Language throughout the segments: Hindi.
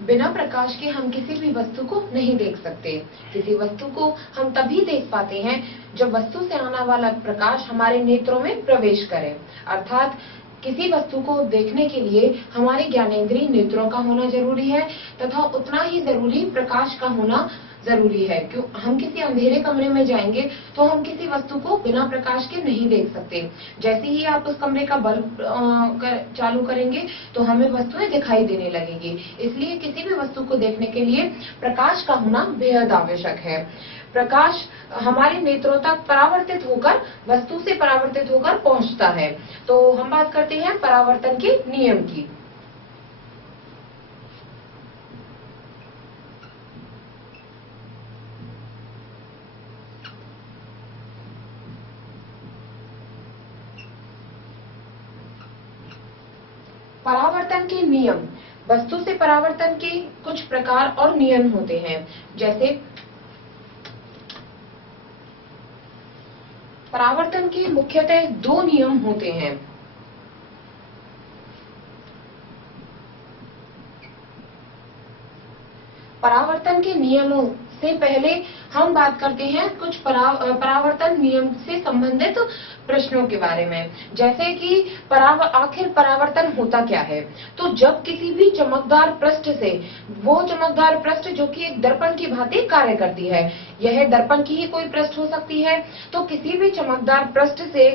बिना प्रकाश के हम किसी भी वस्तु को नहीं देख सकते। किसी वस्तु को हम तभी देख पाते हैं जब वस्तु से आने वाला प्रकाश हमारे नेत्रों में प्रवेश करे। अर्थात किसी वस्तु को देखने के लिए हमारे ज्ञानेंद्रिय नेत्रों का होना जरूरी है तथा उतना ही जरूरी प्रकाश का होना जरूरी है। क्यों हम किसी अंधेरे कमरे में जाएंगे तो हम किसी वस्तु को बिना प्रकाश के नहीं देख सकते। जैसे ही आप उस कमरे का बल्ब चालू करेंगे तो हमें वस्तुएं दिखाई देने लगेंगी। इसलिए किसी भी वस्तु को देखने के लिए प्रकाश का होना बेहद आवश्यक है। प्रकाश हमारे नेत्रों तक परावर्तित होकर वस्तु से परावर्तित होकर पहुंचता है। तो हम बात करते हैं परावर्तन के नियम की। परावर्तन के नियम। वस्तु से परावर्तन के कुछ प्रकार और नियम होते हैं। जैसे परावर्तन के मुख्यतः दो नियम होते हैं। परावर्तन के नियमों से पहले हम बात करते हैं कुछ परावर्तन नियम से संबंधित प्रश्नों के बारे में। जैसे कि आखिर परावर्तन होता क्या है। तो जब किसी भी चमकदार पृष्ठ से, वो चमकदार पृष्ठ जो कि एक दर्पण की भांति कार्य करती है, यह दर्पण की ही कोई पृष्ठ हो सकती है, तो किसी भी चमकदार पृष्ठ से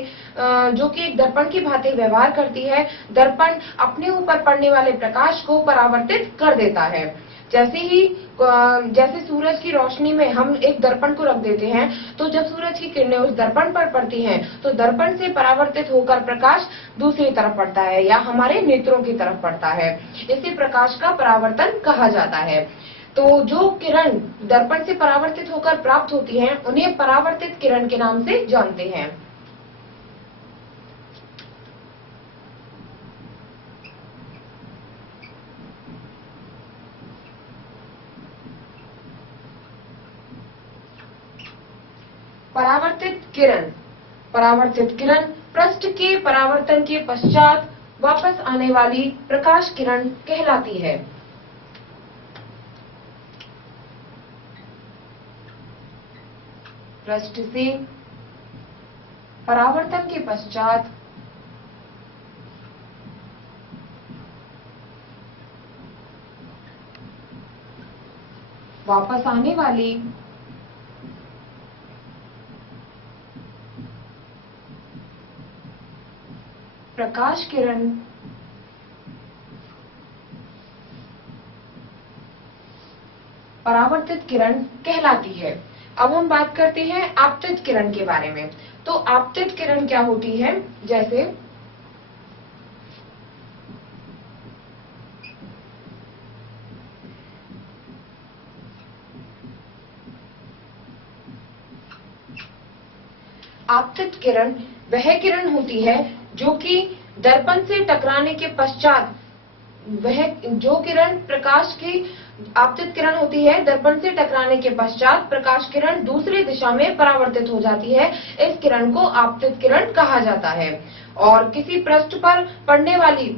जो कि एक दर्पण की भांति व्यवहार करती है, दर्पण अपने ऊपर पड़ने वाले प्रकाश को परावर्तित कर देता है। जैसे सूरज की रोशनी में हम एक दर्पण को रख देते हैं, तो जब सूरज की किरणें उस दर्पण पर पड़ती हैं तो दर्पण से परावर्तित होकर प्रकाश दूसरी तरफ पड़ता है या हमारे नेत्रों की तरफ पड़ता है। इसे प्रकाश का परावर्तन कहा जाता है। तो जो किरण दर्पण से परावर्तित होकर प्राप्त होती हैं, उन्हें परावर्तित किरण के नाम से जानते हैं। परावर्तित किरण पृष्ठ के परावर्तन के पश्चात वापस आने वाली प्रकाश किरण कहलाती है। पृष्ठ से परावर्तन के पश्चात वापस आने वाली प्रकाश किरण परावर्तित किरण कहलाती है। अब हम बात करते हैं आपतित किरण के बारे में। तो आपतित किरण क्या होती है। जैसे आपतित किरण वह किरण होती है जो कि दर्पण से टकराने के पश्चात, वह जो किरण प्रकाश की आपतित किरण होती है, दर्पण से टकराने के पश्चात प्रकाश किरण दूसरी दिशा में परावर्तित हो जाती है। इस किरण को आपतित किरण कहा जाता है। और किसी पृष्ठ पर पड़ने वाली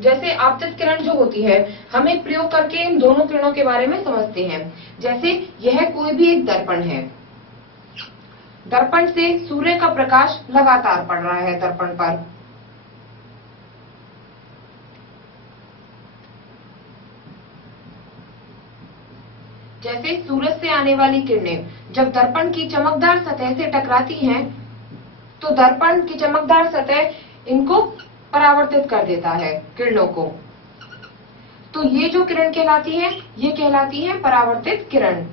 जैसे आपतित किरण जो होती है, हम एक प्रयोग करके इन दोनों किरणों के बारे में समझते हैं। जैसे यह कोई भी एक दर्पण है, दर्पण से सूर्य का प्रकाश लगातार पड़ रहा है दर्पण पर। जैसे सूरज से आने वाली किरणें जब दर्पण की चमकदार सतह से टकराती हैं, तो दर्पण की चमकदार सतह इनको परावर्तित कर देता है, किरणों को। तो ये जो किरण कहलाती है, ये कहलाती है परावर्तित किरण।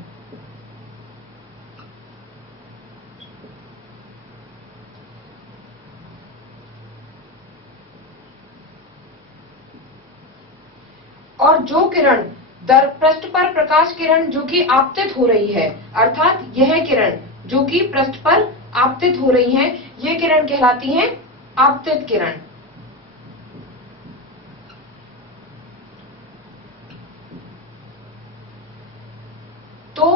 और जो किरण पृष्ठ पर प्रकाश किरण जो कि आपतित हो रही है, अर्थात यह किरण जो कि पृष्ठ पर आपतित हो रही है, ये किरण कहलाती है आपतित किरण। तो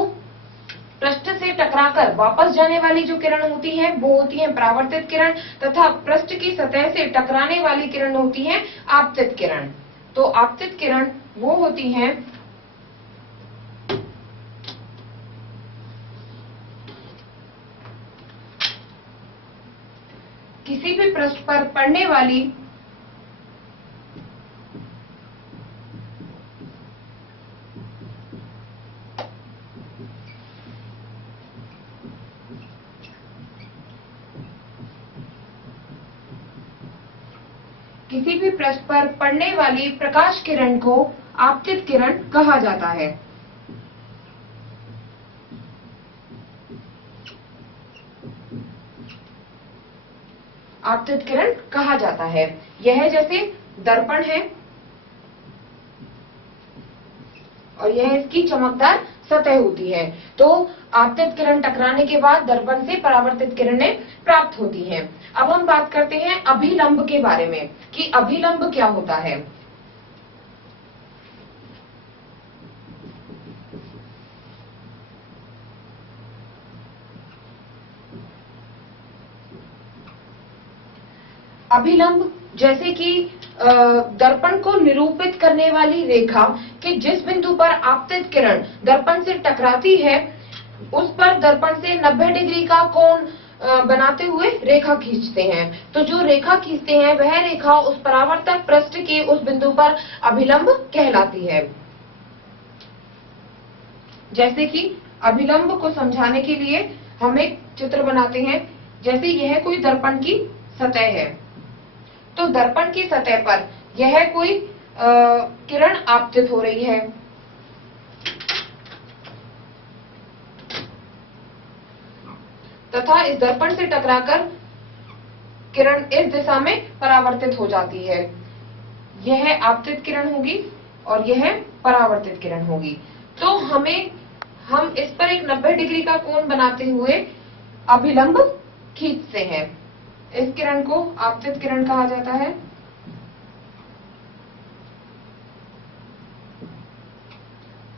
पृष्ठ से टकराकर वापस जाने वाली जो किरण होती है वो होती है परावर्तित किरण, तथा पृष्ठ की सतह से टकराने वाली किरण होती है आपतित किरण। तो आपतित किरण वो होती हैं किसी भी पृष्ठ पर पड़ने वाली प्रकाश किरण को आपतित किरण कहा जाता है। आपतित किरण कहा जाता है। यह जैसे दर्पण है और यह इसकी चमकदार सतह होती है। तो आपतित किरण टकराने के बाद दर्पण से परावर्तित किरणें प्राप्त होती हैं। अब हम बात करते हैं अभिलंब के बारे में कि अभिलंब क्या होता है। अभिलंब जैसे कि दर्पण को निरूपित करने वाली रेखा कि जिस बिंदु पर आपतित किरण दर्पण से टकराती है उस पर दर्पण से 90 डिग्री का कोण बनाते हुए रेखा खींचते हैं। तो जो रेखा खींचते हैं वह रेखा उस परावर्तक पृष्ठ के उस बिंदु पर अभिलंब कहलाती है। जैसे कि अभिलंब को समझाने के लिए हम एक चित्र बनाते हैं। जैसे यह कोई दर्पण की सतह है, तो दर्पण की सतह पर यह कोई किरण आपतित हो रही है तथा इस दर्पण से टकराकर किरण इस दिशा में परावर्तित हो जाती है। यह आपतित किरण होगी और यह परावर्तित किरण होगी। तो हम इस पर एक 90 डिग्री का कोण बनाते हुए अभिलंब खींचते हैं। इस किरण को आपतित किरण कहा जाता है।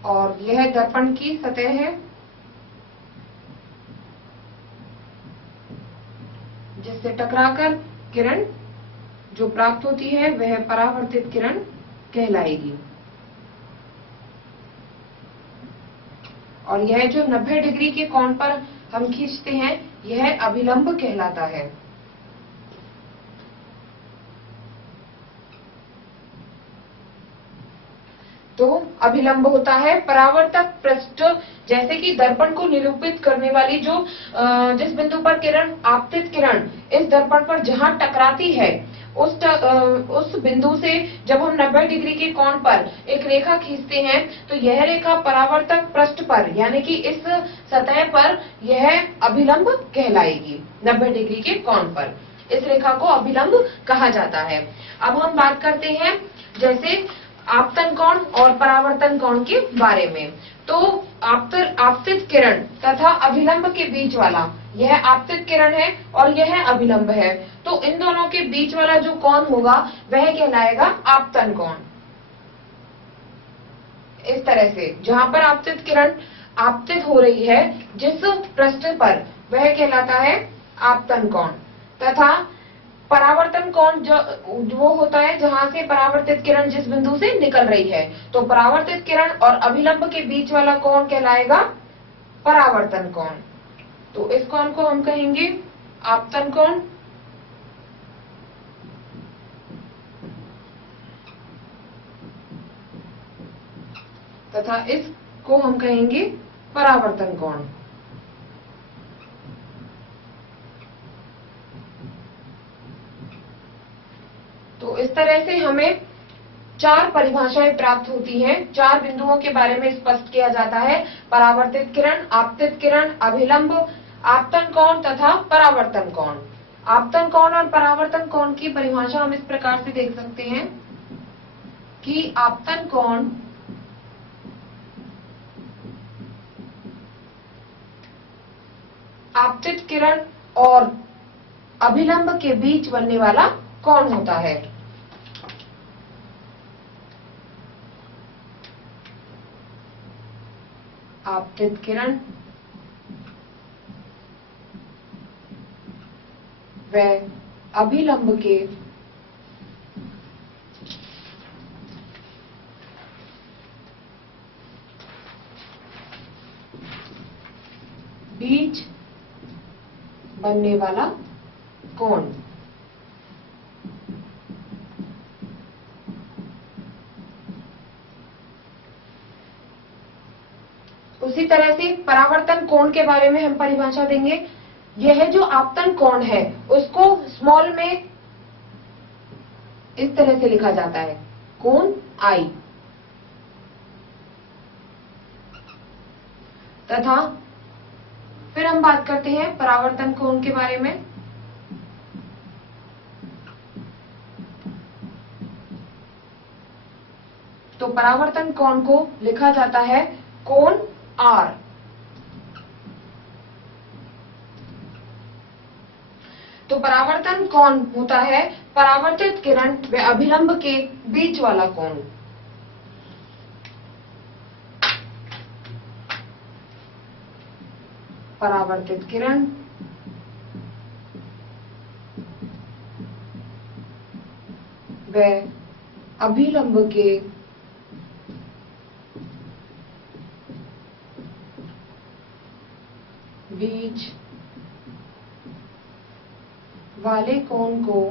और यह दर्पण की सतह है जिससे टकराकर किरण जो प्राप्त होती है वह परावर्तित किरण कहलाएगी। और यह जो 90 डिग्री के कोण पर हम खींचते हैं यह अभिलंब कहलाता है। तो अभिलंब होता है परावर्तक पृष्ठ जैसे कि दर्पण को निरूपित करने वाली जो जिस बिंदु पर किरण आपतित किरण इस दर्पण पर जहां टकराती है उस बिंदु से जब हम 90 डिग्री के कोण पर एक रेखा खींचते हैं तो यह रेखा परावर्तक पृष्ठ पर यानी कि इस सतह पर यह अभिलंब कहलाएगी। 90 डिग्री के कोण पर इस रेखा को अभिलंब कहा जाता है। अब हम बात करते हैं जैसे आपतन कोण और परावर्तन कोण के बारे में। तो आपतित किरण तथा अभिलंब के बीच वाला यह आपतित किरण है और यह अभिलंब है। तो इन दोनों के बीच वाला जो कोण होगा वह कहलाएगा आपतन कोण। इस तरह से जहां पर आपतित किरण आपतित हो रही है जिस पृष्ठ पर वह कहलाता है आपतन कोण तथा परावर्तन कोण वो होता है जहां से परावर्तित किरण जिस बिंदु से निकल रही है। तो परावर्तित किरण और अभिलंब के बीच वाला कोण कहलाएगा परावर्तन कोण। तो इस कोण को हम कहेंगे आपतन कोण। तथा इसको हम कहेंगे परावर्तन कोण। तो इस तरह से हमें 4 परिभाषाएं प्राप्त होती हैं। 4 बिंदुओं के बारे में स्पष्ट किया जाता है। परावर्तित किरण, आपतित किरण, अभिलंब, आपतन कोण तथा परावर्तन कोण। आपतन कोण और परावर्तन कोण की परिभाषा हम इस प्रकार से देख सकते हैं कि आपतन कोण आपतित किरण और अभिलंब के बीच बनने वाला कोण होता है। आपतित किरण व अभिलंब के बीच बनने वाला कोण। उसी तरह से परावर्तन कोण के बारे में हम परिभाषा देंगे। यह जो आपतन कोण है उसको स्मॉल में इस तरह से लिखा जाता है, कोण आई। तथा फिर हम बात करते हैं परावर्तन कोण के बारे में। तो परावर्तन कोण को लिखा जाता है कोण R। तो परावर्तन कोण होता है परावर्तित किरण व अभिलंब के बीच वाला कोण। परावर्तित किरण व अभिलंब के बीच वाले कोण को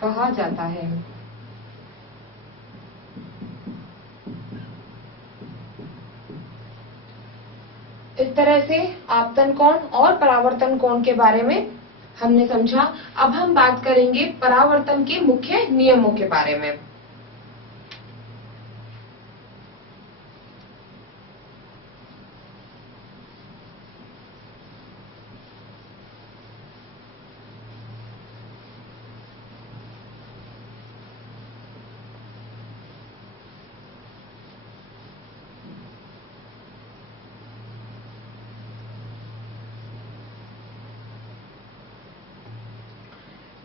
कहा जाता है। इस तरह से आपतन कोण और परावर्तन कोण के बारे में हमने समझा। अब हम बात करेंगे परावर्तन के मुख्य नियमों के बारे में।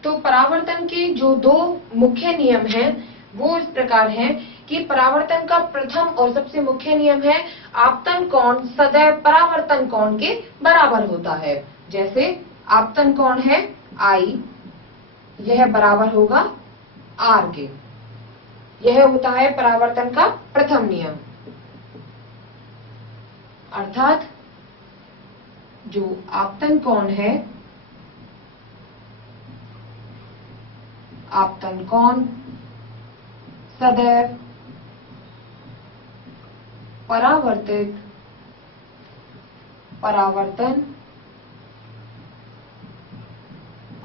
तो परावर्तन के जो दो मुख्य नियम हैं वो इस प्रकार हैं कि परावर्तन का प्रथम और सबसे मुख्य नियम है आपतन कोण सदैव परावर्तन कोण के बराबर होता है। जैसे आपतन कोण है I, यह बराबर होगा R के। यह होता है परावर्तन का प्रथम नियम। अर्थात जो आपतन कोण है, आपतन कोण सदैव परावर्तन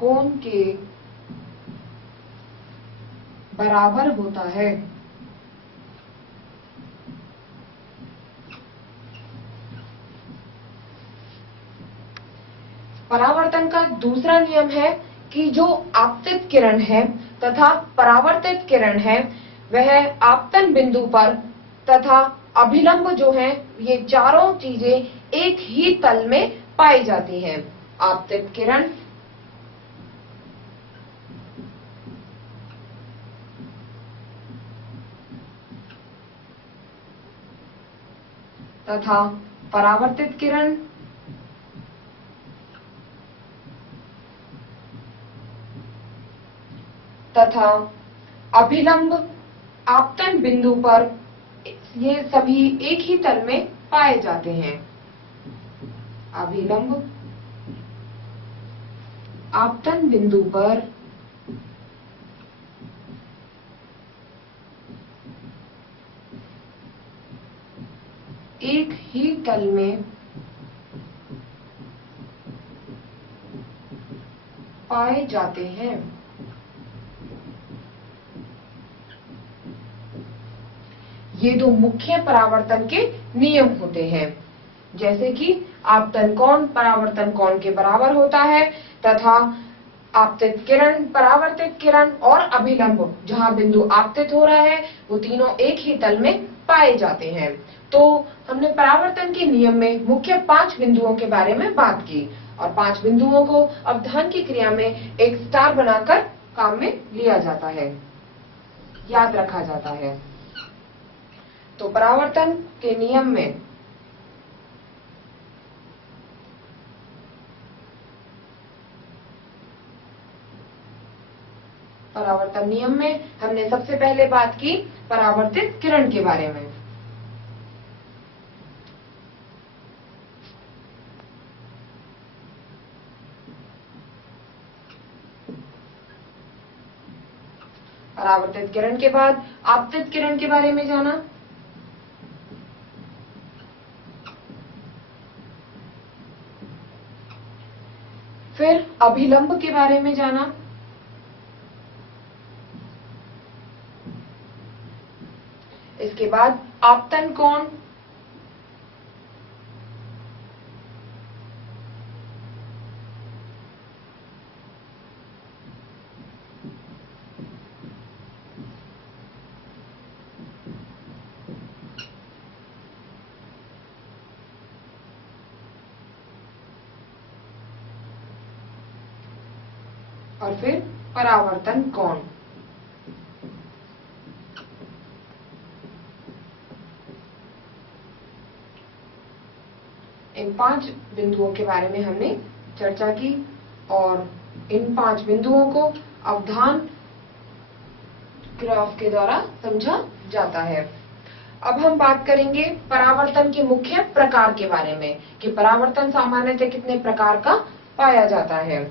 कोण के बराबर होता है। परावर्तन का दूसरा नियम है कि जो आपतित किरण है तथा परावर्तित किरण है वह आपतन बिंदु पर तथा अभिलंब जो है ये चारों चीजें एक ही तल में पाई जाती हैं। आपतित किरण तथा परावर्तित किरण तथा अभिलंब आपतन बिंदु पर ये सभी एक ही तल में पाए जाते हैं। अभिलंब आपतन बिंदु पर एक ही तल में पाए जाते हैं। ये दो मुख्य परावर्तन के नियम होते हैं। जैसे कि आपतन कोण परावर्तन कोण के बराबर होता है तथा आपतित किरण परावर्तित किरण और अभिलंब जहां बिंदु आपतित हो रहा है वो तीनों एक ही तल में पाए जाते हैं। तो हमने परावर्तन के नियम में मुख्य 5 बिंदुओं के बारे में बात की और 5 बिंदुओं को अवधान की क्रिया में एक स्टार बनाकर काम में लिया जाता है, याद रखा जाता है। तो परावर्तन के नियम में परावर्तन नियम में हमने सबसे पहले बात की परावर्तित किरण के बारे में। परावर्तित किरण के बाद आपतित किरण के बारे में जाना। फिर अभिलंब के बारे में जाना। इसके बाद आपतन कोण, और फिर परावर्तन कोण। इन 5 बिंदुओं के बारे में हमने चर्चा की और इन 5 बिंदुओं को अवधान ग्राफ के द्वारा समझा जाता है। अब हम बात करेंगे परावर्तन के मुख्य प्रकार के बारे में कि परावर्तन सामान्यतः कितने प्रकार का पाया जाता है।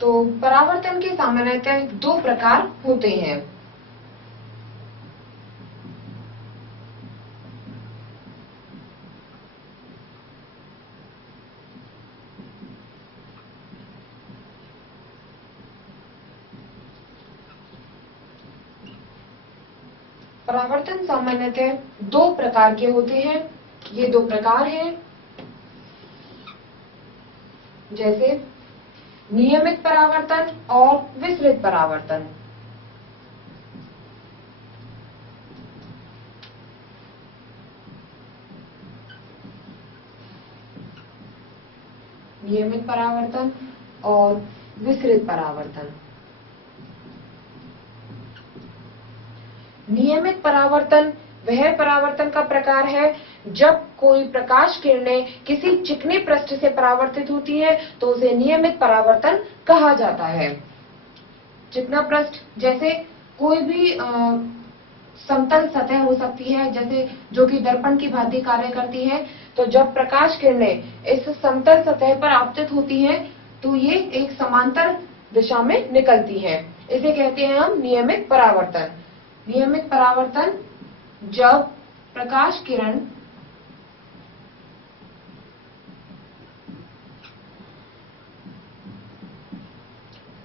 तो परावर्तन के सामान्यतः 2 प्रकार होते हैं। परावर्तन सामान्यतः 2 प्रकार के होते हैं। ये 2 प्रकार हैं, जैसे नियमित परावर्तन और विसरित परावर्तन। नियमित परावर्तन और विसरित परावर्तन। नियमित परावर्तन वह परावर्तन का प्रकार है जब कोई प्रकाश किरणें किसी चिकने पृष्ठ से परावर्तित होती है तो उसे नियमित परावर्तन कहा जाता है। चिकना पृष्ठ जैसे कोई भी समतल सतह हो सकती है, जैसे जो कि दर्पण की भांति कार्य करती है। तो जब प्रकाश किरणें इस समतल सतह पर आपतित होती हैं तो ये एक समांतर दिशा में निकलती हैं। इसे कहते हैं हम नियमित परावर्तन। नियमित परावर्तन जब प्रकाश किरण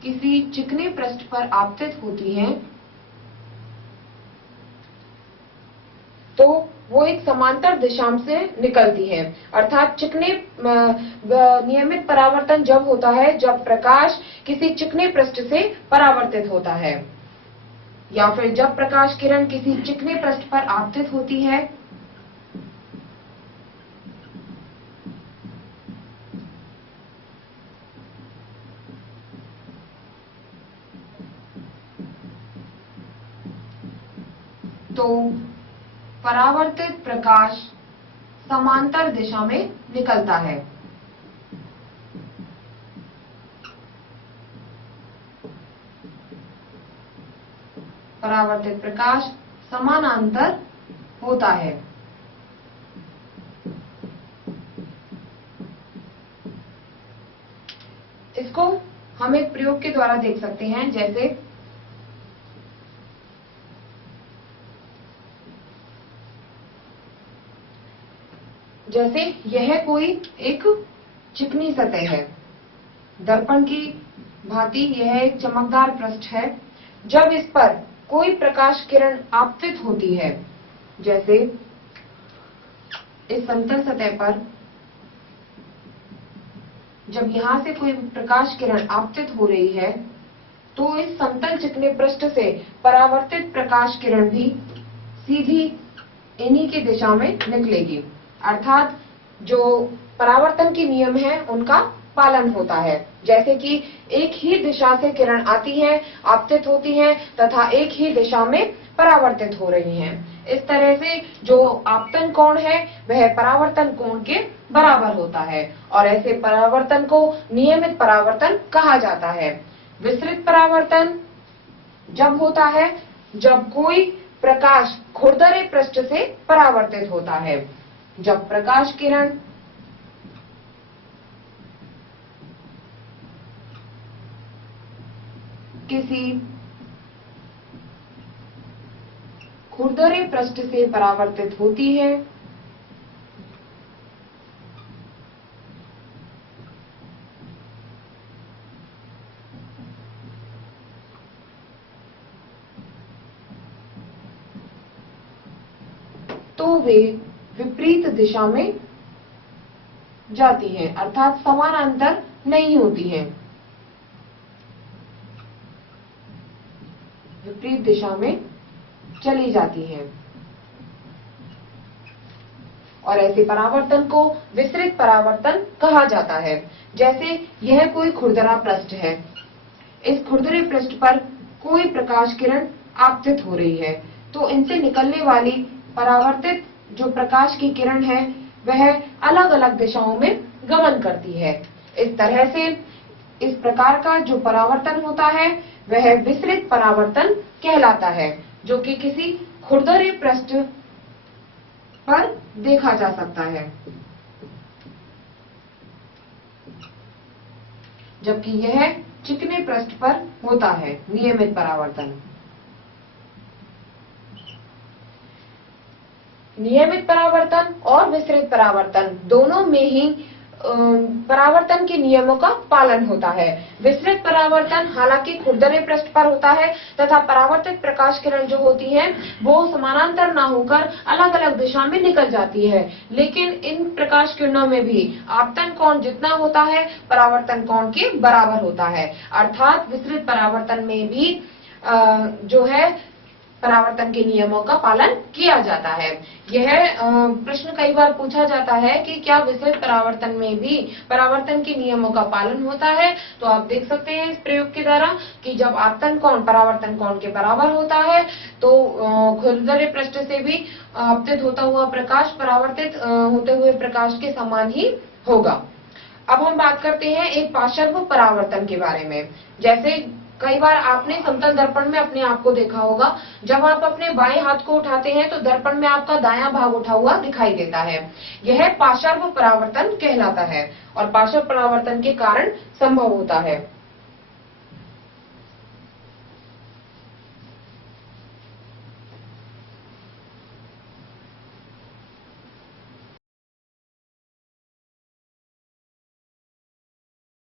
किसी चिकने पृष्ठ पर आपतित होती हैं तो वो एक समांतर दिशा से निकलती है। अर्थात चिकने नियमित परावर्तन जब होता है जब प्रकाश किसी चिकने पृष्ठ से परावर्तित होता है, या फिर जब प्रकाश किरण किसी चिकने पृष्ठ पर आपतित होती है तो परावर्तित प्रकाश समांतर दिशा में निकलता है। परावर्तित प्रकाश समानांतर होता है। इसको हम एक प्रयोग के द्वारा देख सकते हैं, जैसे यह कोई एक चिकनी सतह है, दर्पण की भांति यह एक चमकदार पृष्ठ है। जब इस पर कोई प्रकाश किरण आपतित होती है, जैसे इस समतल सतह पर जब यहां से कोई प्रकाश किरण आपतित हो रही है तो इस समतल चिकने पृष्ठ से परावर्तित प्रकाश किरण भी सीधी इन्हीं की दिशा में निकलेगी। अर्थात जो परावर्तन के नियम है उनका पालन होता है। जैसे कि एक ही दिशा से किरण आती है, आपतित होती है तथा एक ही दिशा में परावर्तित हो रही हैं। इस तरह से जो आपतन कोण है वह परावर्तन कोण के बराबर होता है और ऐसे परावर्तन को नियमित परावर्तन कहा जाता है। विसरित परावर्तन जब होता है जब कोई प्रकाश खुरदरे पृष्ठ से परावर्तित होता है। जब प्रकाश किरण किसी खुरदरे पृष्ठ से परावर्तित होती है तो वे विपरीत दिशा में जाती हैं, अर्थात समानांतर नहीं होती हैं, विपरीत दिशा में चली जाती हैं और ऐसे परावर्तन को विसरित परावर्तन कहा जाता है। जैसे यह कोई खुरदरा पृष्ठ है, इस खुरदरे पृष्ठ पर कोई प्रकाश किरण आपतित हो रही है तो इनसे निकलने वाली परावर्तित जो प्रकाश की किरण है वह अलग अलग दिशाओं में गमन करती है। इस तरह से इस प्रकार का जो परावर्तन होता है वह विसरित परावर्तन कहलाता है, जो कि किसी खुरदरे पृष्ठ पर देखा जा सकता है, जबकि यह चिकने पृष्ठ पर होता है नियमित परावर्तन। नियमित परावर्तन और विसरित परावर्तन दोनों में ही परावर्तन के नियमों का पालन होता है। विसरित परावर्तन हालांकि खुरदरे पृष्ठ पर होता है तथा परावर्तित प्रकाश किरण जो होती है वो समानांतर ना होकर अलग अलग दिशा में निकल जाती है, लेकिन इन प्रकाश किरणों में भी आपतन कोण जितना होता है परावर्तन कोण के बराबर होता है। अर्थात विसरित परावर्तन में भी जो है परावर्तन के नियमों का पालन किया जाता है। यह प्रश्न कई बार पूछा जाता है कि क्या विसरित परावर्तन में भी परावर्तन के नियमों का पालन होता है। तो आप देख सकते हैं इस प्रयोग के द्वारा कि जब आपतन कोण परावर्तन कोण के बराबर होता है तो खुरदरे पृष्ठ से भी आपतित होता हुआ प्रकाश परावर्तित होते हुए प्रकाश के समान ही होगा। अब हम बात करते हैं एक पार्श्व परावर्तन के बारे में। जैसे कई बार आपने समतल दर्पण में अपने आप को देखा होगा, जब आप अपने बाएं हाथ को उठाते हैं तो दर्पण में आपका दायां भाग उठा हुआ दिखाई देता है। यह पार्श्व परावर्तन कहलाता है और पार्श्व परावर्तन के कारण संभव होता है।